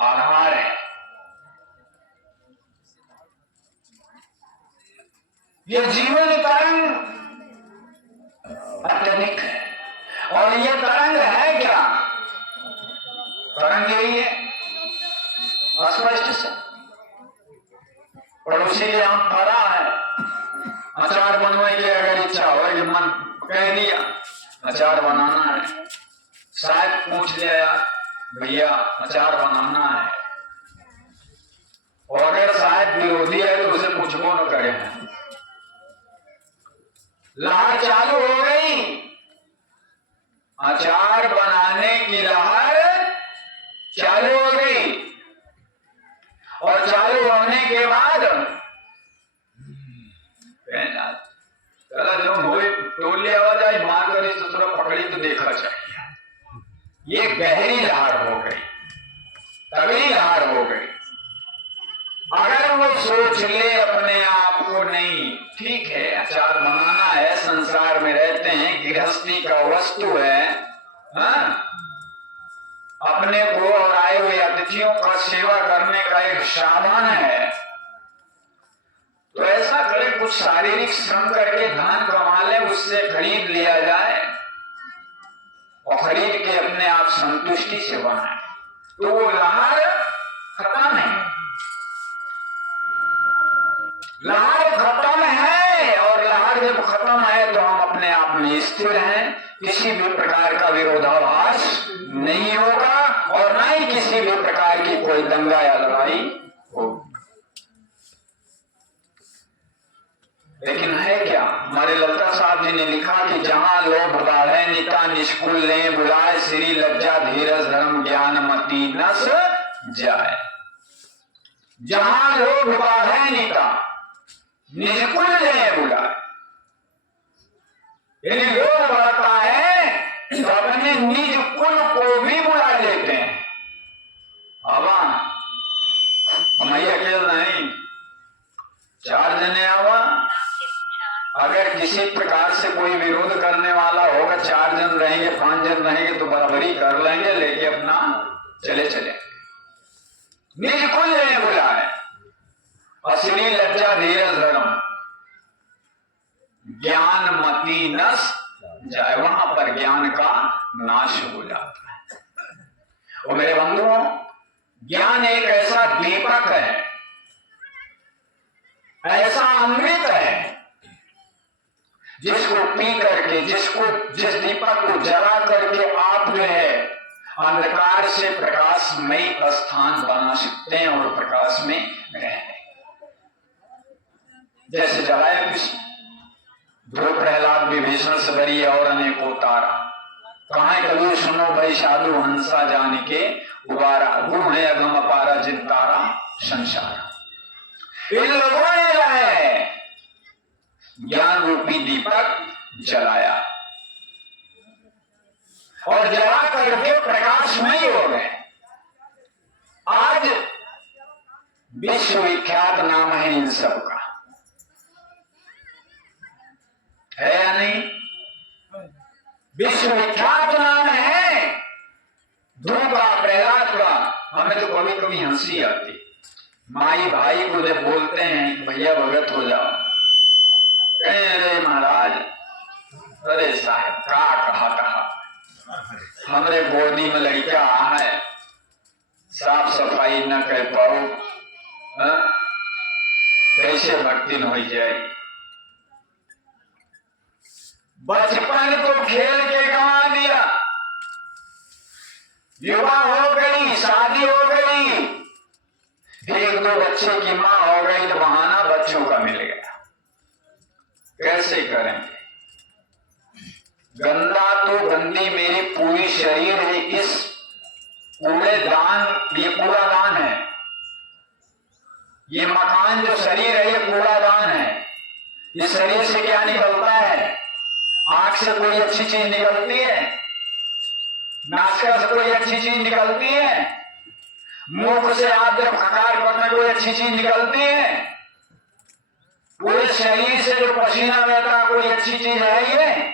आधार है। ये जीवन तरंग अत्यधिक है। और ये तरंग है क्या? तरंग यही है अस्पष्ट से। पड़ोसी के यहाँ फरा है, अचार बनवाने की अगर इच्छा हो, कि मन कह दिया अचार बनाना है, शायद पूछ लिया भैया अचार बनाना है, और अगर शायद विरोधी है तो उसे पूछो न करे। लहर चालू हो गई, अचार बनाने की लहर चालू हो गई, और चालू होने के बाद चला जो टोल ले आवाज आई मार करी तो थोड़ा पकड़ी तो देखा चाहिए। ये गहरी लहर हो गई, तगड़ी लहर हो गई। अगर वो सोच ले अपने आप को, नहीं ठीक है अचार बनाना है, संसार में रहते हैं, गृहस्थी का वस्तु है, हाँ? अपने को और आए हुए अतिथियों का सेवा करने का एक साधन है, तो ऐसा करे कुछ शारीरिक श्रम करके धन कमा ले, उससे खरीद लिया जाए और खरीद के अपने आप संतुष्टि से बनाए, तो वो लहर खत्म है। लहर खत्म है, और लहर जब खत्म है तो हम अपने आप में स्थिर हैं, किसी भी प्रकार का विरोधाभास नहीं होगा, और न ही किसी भी प्रकार की कोई दंगा या लड़ाई होगी। लेकिन है क्या? हमारे लता साहब जी ने लिखा कि जहां लोभ बढ़े निका निष्कुल ले, बुलाए श्री लज्जा धीरज धर्म ज्ञान मति नस जाए। जहां लोभ बढ़े निका निष्कुल ले बुलाए, यानी लोभ बढ़ता है तो अपने निज कुल को भी बुला लेते हैं। आवा हम अकेले नहीं, 4 जने आवा, अगर किसी प्रकार से कोई विरोध करने वाला होगा, 4 जन रहेंगे 5 जन रहेंगे तो बराबरी कर लेंगे, लेके अपना चले निज कुल ने बुलाए, असली लज्जा धीरज धर्म ज्ञान मति नस जाए, वहां पर ज्ञान का नाश हो जाता है। और मेरे बंधुओं, ज्ञान एक ऐसा दीपक है, ऐसा अमृत है, जिसको पी करके, जिस दीपक को जला करके आप जो है अंधकार से प्रकाशमय स्थान बना सकते हैं और प्रकाश में रहें। जैसे जलाए कृष्ण, ध्रुव प्रहलाद विभीषण सबरी और अनेकों तारा, कहा कलु सुनो भाई साधु हंसा जान के उबारा, गुण है अगम अपारा जिन तारा संसार। इन लोगों ने जो है ज्ञान रूपी दीपक जलाया और जला करके प्रकाशमय हो गए। आज विश्वविख्यात नाम है इन सब का, है या नहीं? विश्वविख्यात नाम है ध्रुव का, प्रहलाद का। हमें तो कभी कभी हंसी आती, माई भाई को जब बोलते हैं भैया भगत हो जाओ, अरे महाराज, अरे साहब का कहा हमरे गोदी में लड़का है, साफ सफाई न कर पाओ, कैसे भक्ति न हो जाए। बचपन को खेल के गंवा दिया, विवाह हो गई, शादी हो गई, 1-2 बच्चे की मां हो गई तो बहाना बच्चों का मिल गया। कैसे करेंगे? गंदा तो गंदी मेरी पूरी शरीर है, इस कूड़ेदान, ये कूड़ादान है, ये मकान जो शरीर है ये कूड़ादान है। इस शरीर से क्या निकलता है? आंख से कोई अच्छी चीज निकलती है, नासिका से कोई अच्छी चीज निकलती है, मुख से आप जब खकार करने कोई अच्छी चीज निकलती है, पूरे शरीर से जो पसीना बहता कोई अच्छी चीज है ये?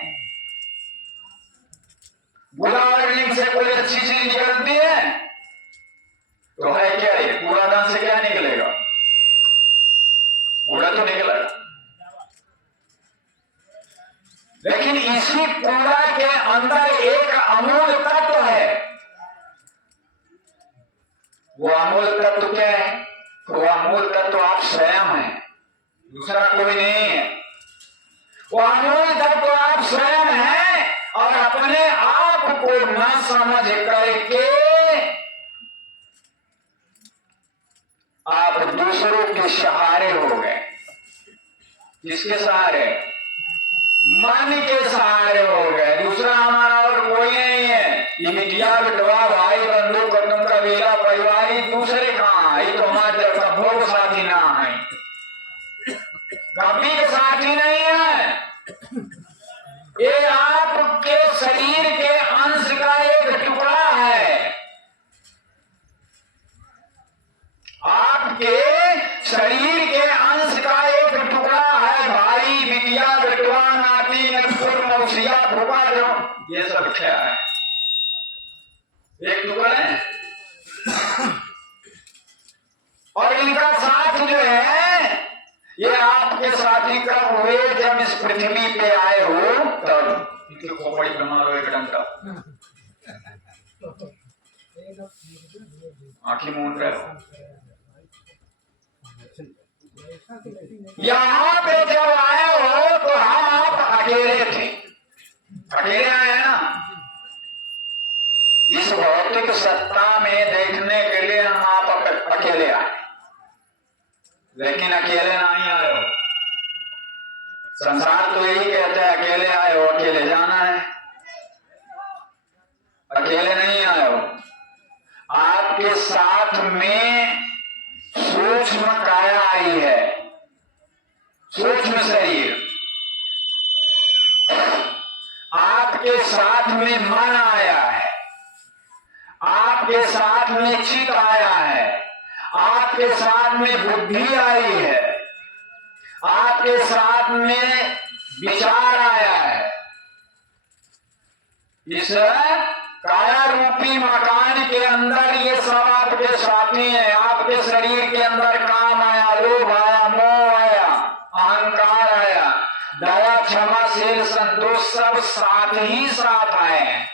गुलाब से कोई अच्छी चीज निकलती है? तो है क्या ये? कूड़ादान से क्या निकलेगा? कूड़ा तो निकलेगा, लेकिन इसी कूड़ा के अंदर एक अमूल तत्व है। वो अमूल तत्व क्या है? वो अमूल तत्व आप स्वयं हैं, दूसरा कोई नहीं है। वो अमूल तत्व आप स्वयं हैं और अपने आप को न समझ करके आप दूसरों के सहारे हो गए। किसके सहारे? मन के सहारे हो गए। दूसरा हमारा और कोई नहीं है। ये बिटिया बिटवा भाई बंधु कुटुंब कबीला परिवार ही दूसरे कहाँ? ये तो हमारे भोग साथी ना है, कभी के साथी नहीं है। ये आपके शरीर के अंश का एक टुकड़ा है। आपके शरीर के अंश का एक टुकड़ा है। भाई बिटिया बिटवा नाती नटपुर मौसिया फूफा जो ये सब क्या है? एक टुकड़ा है। और इनका साथ जो है ये आपके साथी कब हुए? जब इस पृथ्वी पे आए हो तब। इनके खोपड़ी पे मारो एक डंका, आंखें मूंद रहे हो। यहाँ पे जब आए हो तो हम आप अकेले थे, अकेले आए हैं ना। इस भौतिक सत्ता में देखने के लिए हम आप अकेले आए, लेकिन अकेले नहीं आए हो। संसार तो यही कहता है अकेले आए हो, अकेले जाना है। अकेले नहीं आए हो, आपके साथ में सूक्ष्म काया आई है, सूक्ष्म शरीर। आपके साथ में मन आया है, आपके साथ में चित्त आया है, आपके साथ में बुद्धि आई है, आपके साथ में विचार आया है। इस काया रूपी मकान के अंदर ये सब आपके साथी हैं। आपके शरीर के अंदर काम आया, लोभ आया, मोह आया, अहंकार आया, दया क्षमा शील संतोष सब साथ ही साथ आए हैं।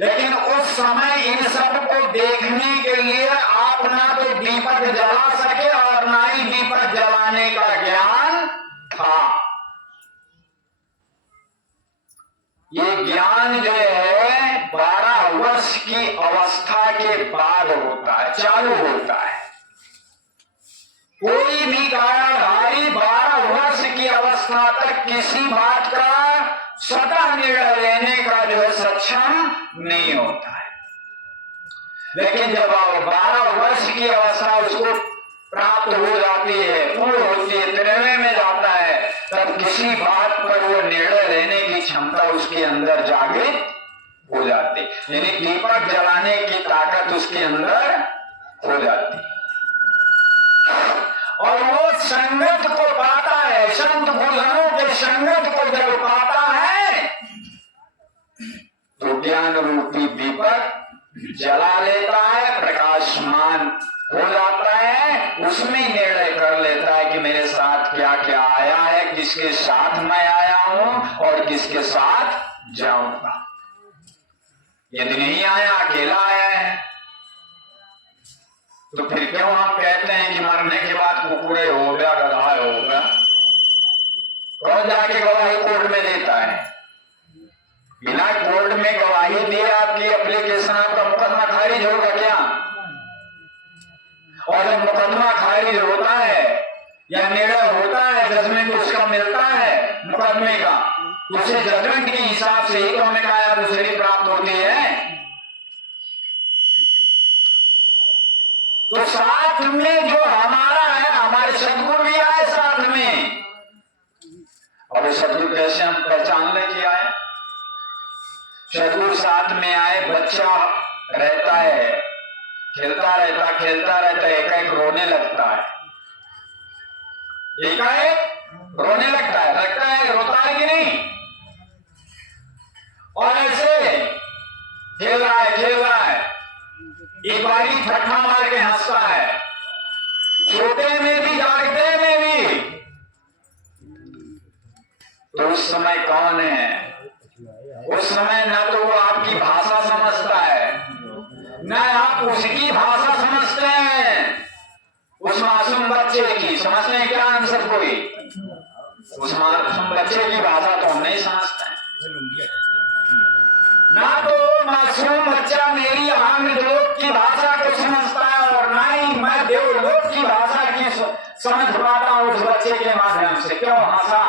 लेकिन उस समय इन सब को देखने के लिए आप ना तो दीपक जला सके और ना ही दीपक जलाने का ज्ञान था। ये ज्ञान जो है 12 वर्ष की अवस्था के बाद होता है, चालू होता है। कोई भी कायाधारी 12 वर्ष की अवस्था तक किसी बात का स्वतः निर्णय लेने का जो है सक्षम नहीं होता है। लेकिन जब 12 वर्ष की अवस्था उसको प्राप्त हो जाती है, पूर्ण होती है, निर्णय में जाता है, तब किसी बात पर वो निर्णय लेने की क्षमता उसके अंदर जागृत हो जाती, यानी दीपक जलाने की ताकत उसके अंदर हो जाती। और वो संगत को पाता है, संत गुरुजनों के संगत को जब पाता है तो ज्ञान रूपी दीपक जला लेता है, प्रकाशमान हो जाता है। उसमें निर्णय कर लेता है कि मेरे साथ क्या क्या आया है, किसके साथ मैं आया हूं और किसके साथ जाऊंगा। यदि नहीं आया, अकेला आया है, तो फिर क्यों आप कहते हैं कि मरने के बाद कुकुरे हो गया, गधा हो गया? कौन जाके गवाही कोर्ट में देता है? बिना कोर्ट में गवाही दिए आपकी एप्लीकेशन, आपका मुकदमा खारिज होगा क्या? और जब मुकदमा खारिज होता है या निर्णय होता है, जजमेंट उसका मिलता है मुकदमे का, उसे जजमेंट के हिसाब से ही तो हमें कहा दूसरी प्राप्त होती है। तो साथ में जो हमारा है, हमारे सदगुरु भी आए साथ में। और सदगुरु कैसे हम पहचान ले कि आए? सदगुरु साथ में आए, बच्चा रहता है, खेलता रहता है, एक रोने लगता है, एकाएक रोने लगता है, रोता है कि नहीं? और ऐसे खेल रहा है, एक बारी ठट्ठा मार के हंसता है, छोटे में भी जागते में भी। तो उस समय कौन है? उस समय न तो वो आपकी भाषा समझता है, न आप उसकी भाषा समझते हैं। उस मासूम बच्चे की समझते हैं क्या आंसर? कोई उस मासूम बच्चे की भाषा तो हम नहीं समझते हैं। ना तो मासूम बच्चा मेरी आंध्रलोक की भाषा को समझता है, और ना ही मैं देवलोक की भाषा की समझ पाता हूं उस बच्चे के माध्यम से। क्यों हंसा?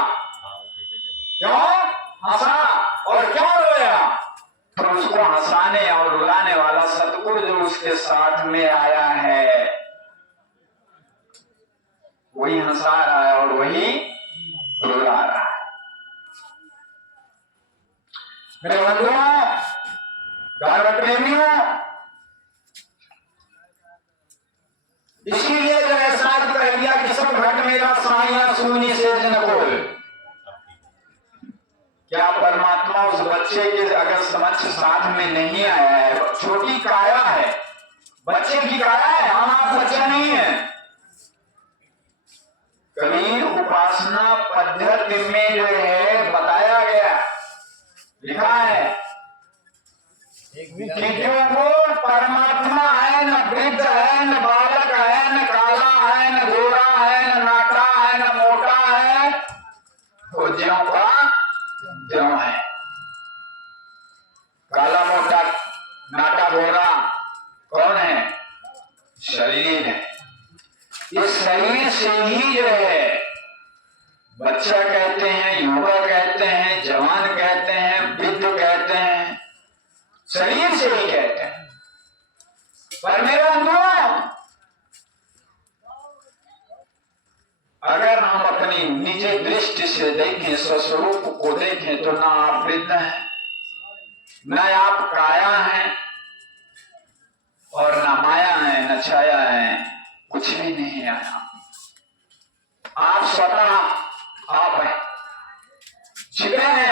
क्यों हंसा और क्यों रोया? तो उसको हंसाने और रुलाने वाला सतगुरु जो उसके साथ में आया है, वही हंसा रहा है और वही रुला रहा है। मेरे बंधुओं, कार्य प्रेमियों, इसीलिए जो ऐसा कह दिया कि सब घट मेरा साइया सुनी से जनकोल। क्या परमात्मा उस बच्चे के अगर समझ साथ में नहीं आया है? छोटी काया है, बच्चे की काया है, हम आप बच्चा नहीं है। कबीर उपासना पद्धति में जो है बताया गया, लिखा है कि जो वो परमात्मा है, न वृद्ध है, न बालक है, न काला है, न गोरा है, न नाटा है, न मोटा है, वो ज्यों का त्यों है। काला मोटा नाटा गोरा कौन है? शरीर है। इस शरीर से ही जो है बच्चा कहते हैं, युवा कहते हैं, जवान कहते हैं, वृद्ध कहते हैं, शरीर से ही कहते हैं। पर मेरे बंधुओं, अगर हम अपनी निजी दृष्टि से देखें, स्वस्वरूप को देखें, तो ना आप वृद्ध हैं, न आप काया हैं, और न माया है, न छाया है, कुछ भी नहीं आया। आप स्वतः आप हैं, छिपे हैं